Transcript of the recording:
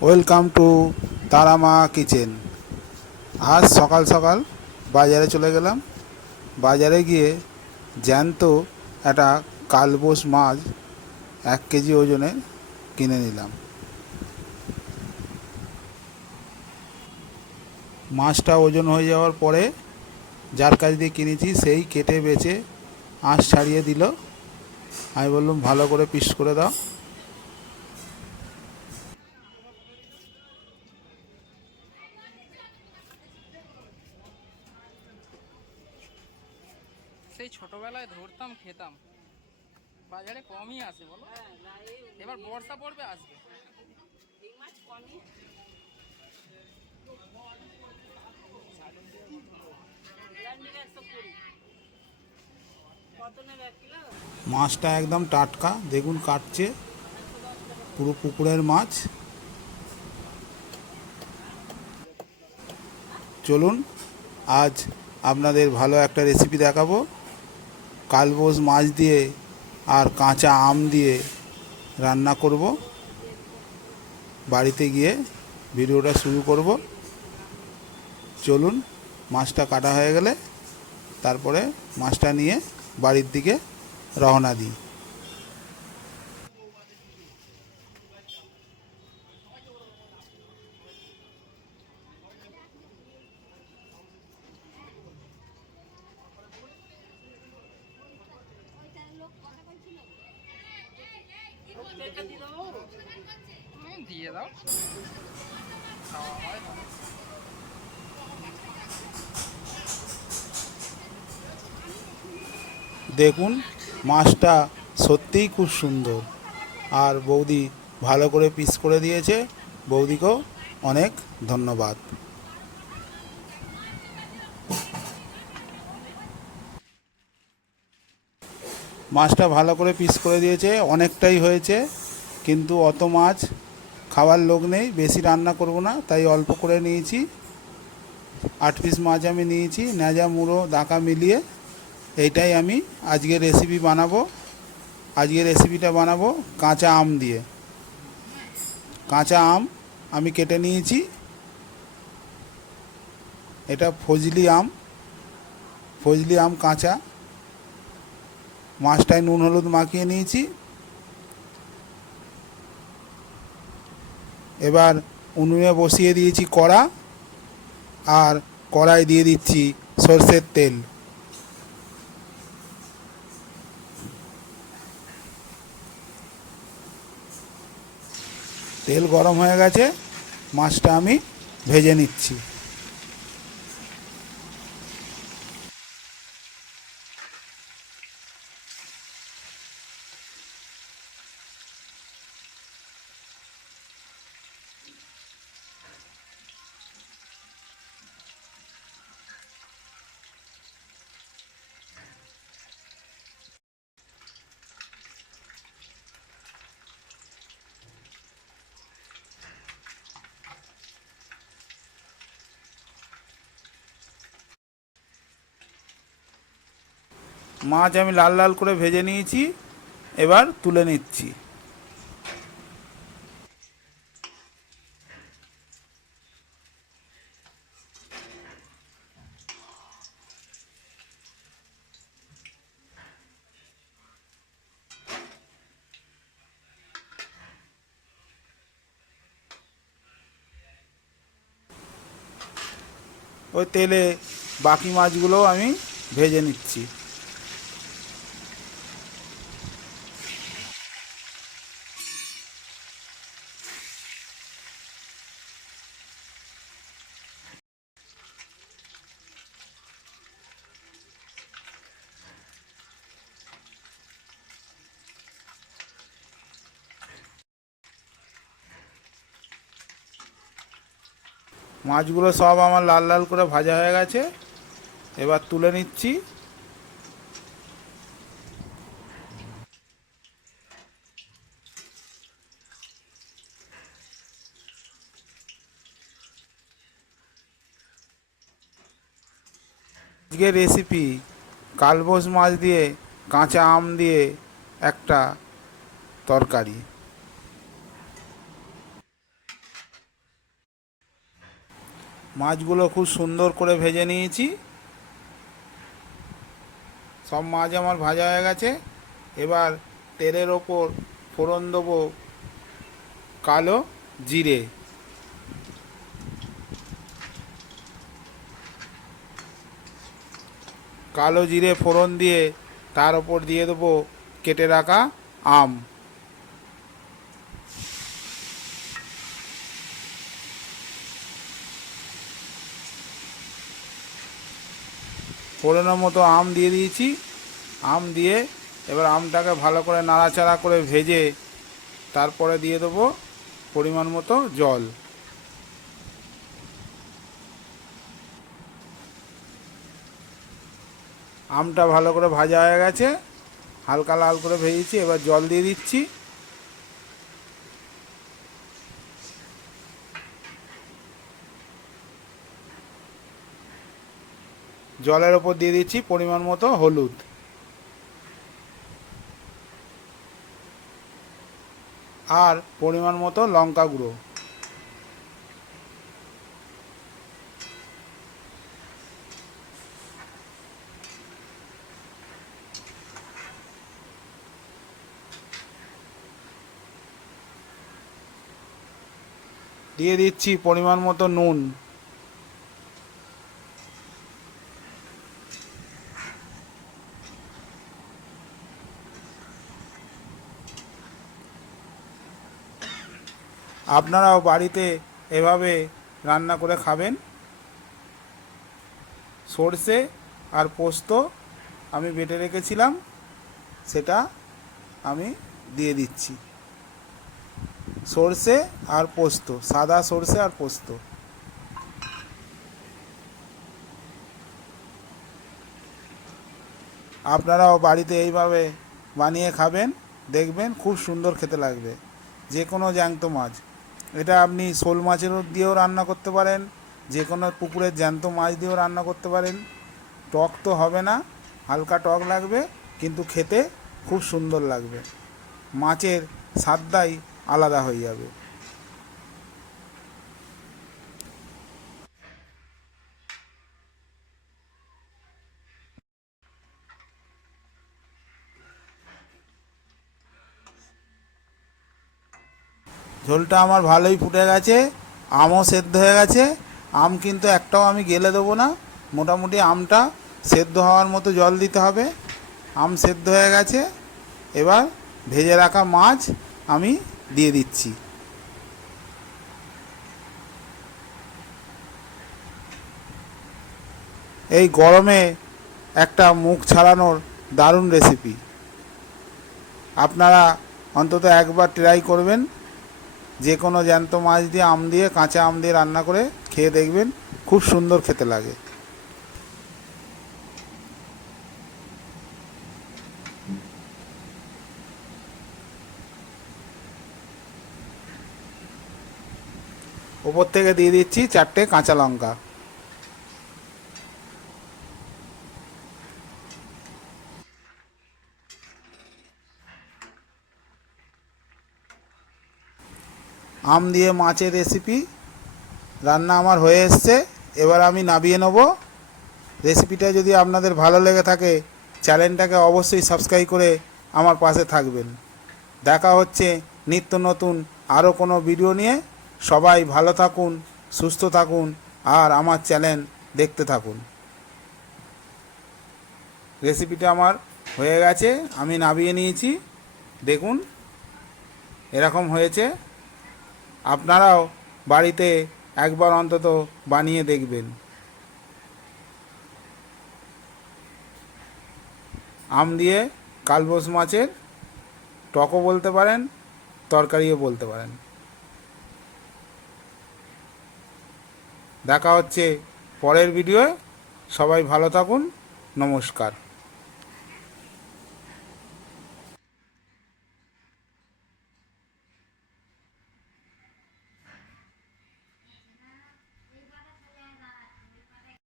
Welcome to Tara Maa kitchen. আজ সকাল সকাল বাজারে চলে গেলাম। বাজারে গিয়ে জ্যান্ত একটা কালবোস মাছ 1 কেজি ওজনের কিনে নিলাম। মাছটা ওজন হয়ে যাওয়ার পরে যার কাছ দিয়ে কিনেছি সেই কেটে বেছে আঁশ ছাড়িয়ে দিল। আমি বললাম ভালো করে পিস করে দাও। সেই ছোটবেলায় ধরতাম খেতাম, বাজারে কমই আসে বলো। এবার বর্ষা পড়বে আসবে। মাছটা একদম টাটকা, দেখুন কাটছে, পুরো পুকুরের মাছ। চলুন আজ আপনাদের ভালো একটা রেসিপি দেখাবো। কালবোস মাছ দিয়ে আর কাঁচা আম দিয়ে রান্না করব। বাড়িতে গিয়ে ভিডিওটা শুরু করব। চলুন, মাছটা কাটা হয়ে গেলে তারপরে মাছটা নিয়ে বাড়ির দিকে রওনা দিই। দিয়ে দাও, খাওয়া হয়। দেখুন মাছটা সত্যিই খুব সুন্দর, আর বৌদি ভালো করে পিস করে দিয়েছে। বৌদিকেও অনেক ধন্যবাদ। মাছটা ভালো করে পিস করে দিয়েছে, অনেকটাই হয়েছে, কিন্তু অত মাছ খাওয়ার লোক নেই, বেশি রান্না করব না, তাই অল্প করে নিয়েছি। 8 পিস মাছ আমি নিয়েছি, ন্যাজা মুড়ো দাকা মিলিয়ে। এইটাই আমি আজকে রেসিপি বানাবো। আজকে রেসিপিটা বানাবো কাঁচা আম দিয়ে। কাঁচা আম আমি কেটে নিয়েছি। এটা ফজলি আম, ফজলি আম কাঁচা। মাছটায় নুন হলুদ মাখিয়ে নিয়েছি। এবার উনুনে বসিয়ে দিয়েছি কড়া, আর কড়াই দিয়ে দিচ্ছি সরষের তেল। তেল গরম হয়ে গেছে, মাছটা আমি ভেজে নিচ্ছি। মাছ আমি লাল লাল করে ভেজে নিয়েছি, এবার তুলে নিচ্ছি। ওই তেলে বাকি মাছগুলোও আমি ভেজে নিচ্ছি। মাছগুলো সব আমার লাল লাল করে ভাজা হয়ে গেছে, এবার তুলে নিচ্ছি। আজকের রেসিপি কালবোস মাছ দিয়ে কাঁচা আম দিয়ে একটা তরকারি। মাছগুলো খুব সুন্দর করে ভেজে নিয়েছি। সব মাছ আমার ভাজা হয়ে গেছে। এবার তেলের ওপর ফোড়ন দেবো কালো জিরে, কালো জিরে ফোড়ন দিয়ে তার ওপর দিয়ে দেবো কেটে রাখা আম। ফোড়নের মতো আম দিয়ে দিয়েছি। আম দিয়ে এবার আমটাকে ভালো করে নাড়াচাড়া করে ভেজে তারপরে দিয়ে দেবো পরিমাণ মতো জল। আমটা ভালো করে ভাজা হয়ে গেছে, হালকা লাল করে ভেজেছি। এবার জল দিয়ে দিচ্ছি। জলের ওপর দিয়ে দিচ্ছি পরিমাণ মতো হলুদ, আর পরিমাণ মতো লঙ্কা গুঁড়ো। দিয়ে দিচ্ছি পরিমাণ মতো নুন। আপনারাও বাড়িতে এভাবে রান্না করে খাবেন। সর্ষে আর পোস্ত আমি বেটে রেখেছিলাম, সেটা আমি দিয়ে দিচ্ছি। সর্ষে আর পোস্ত, সাদা সর্ষে আর পোস্ত। আপনারাও বাড়িতে এইভাবে বানিয়ে খাবেন, দেখবেন খুব সুন্দর খেতে লাগবে। যে কোনো জ্যান্ত মাছ, এটা আপনি শোল মাছেরও দিয়েও রান্না করতে পারেন, যে কোনো পুকুরের জ্যান্ত মাছ দিয়েও রান্না করতে পারেন। টক তো হবে না, হালকা টক লাগবে, কিন্তু খেতে খুব সুন্দর লাগবে। মাছের স্বাদটাই আলাদা হয়ে যাবে। ঝোলটা আমার ভালোই ফুটে গেছে, আমও সেদ্ধ হয়ে গেছে। আম কিন্তু একটাও আমি গেলে দেবো না, মোটামুটি আমটা সেদ্ধ হওয়ার মতো জল দিতে হবে। আম সেদ্ধ হয়ে গেছে। এবার ভেজে রাখা মাছ আমি দিয়ে দিচ্ছি। এই গরমে একটা মুখ ছাড়ানোর দারুণ রেসিপি। আপনারা অন্তত একবার ট্রাই করবেন। যে কোনো জ্যান্ত মাছ দিয়ে, আম দিয়ে, কাঁচা আম দিয়ে রান্না করে খেয়ে দেখবেন, খুব সুন্দর খেতে লাগে। ওপর থেকে দিয়ে দিচ্ছি 4টে কাঁচা লঙ্কা। আম দিয়ে মাছের রেসিপি রান্না আমার হয়ে এসছে। এবার আমি নামিয়ে নেব। রেসিপিটা যদি আপনাদের ভালো লেগে থাকে, চ্যানেলটাকে অবশ্যই সাবস্ক্রাইব করে আমার পাশে থাকবেন। দেখা হচ্ছে নিত্য নতুন আরও কোনো ভিডিও নিয়ে। সবাই ভালো থাকুন, সুস্থ থাকুন, আর আমার চ্যানেল দেখতে থাকুন। রেসিপিটা আমার হয়ে গেছে, আমি নামিয়ে নিয়েছি। দেখুন এরকম হয়েছে। আপনারাও বাড়িতে একবার অন্তত বানিয়ে দেখবেন। আম দিয়ে কালবোস মাছের টকও বলতে পারেন, তরকারিও বলতে পারেন। দেখা হচ্ছে পরের ভিডিওয়। সবাই ভালো থাকুন, নমস্কার।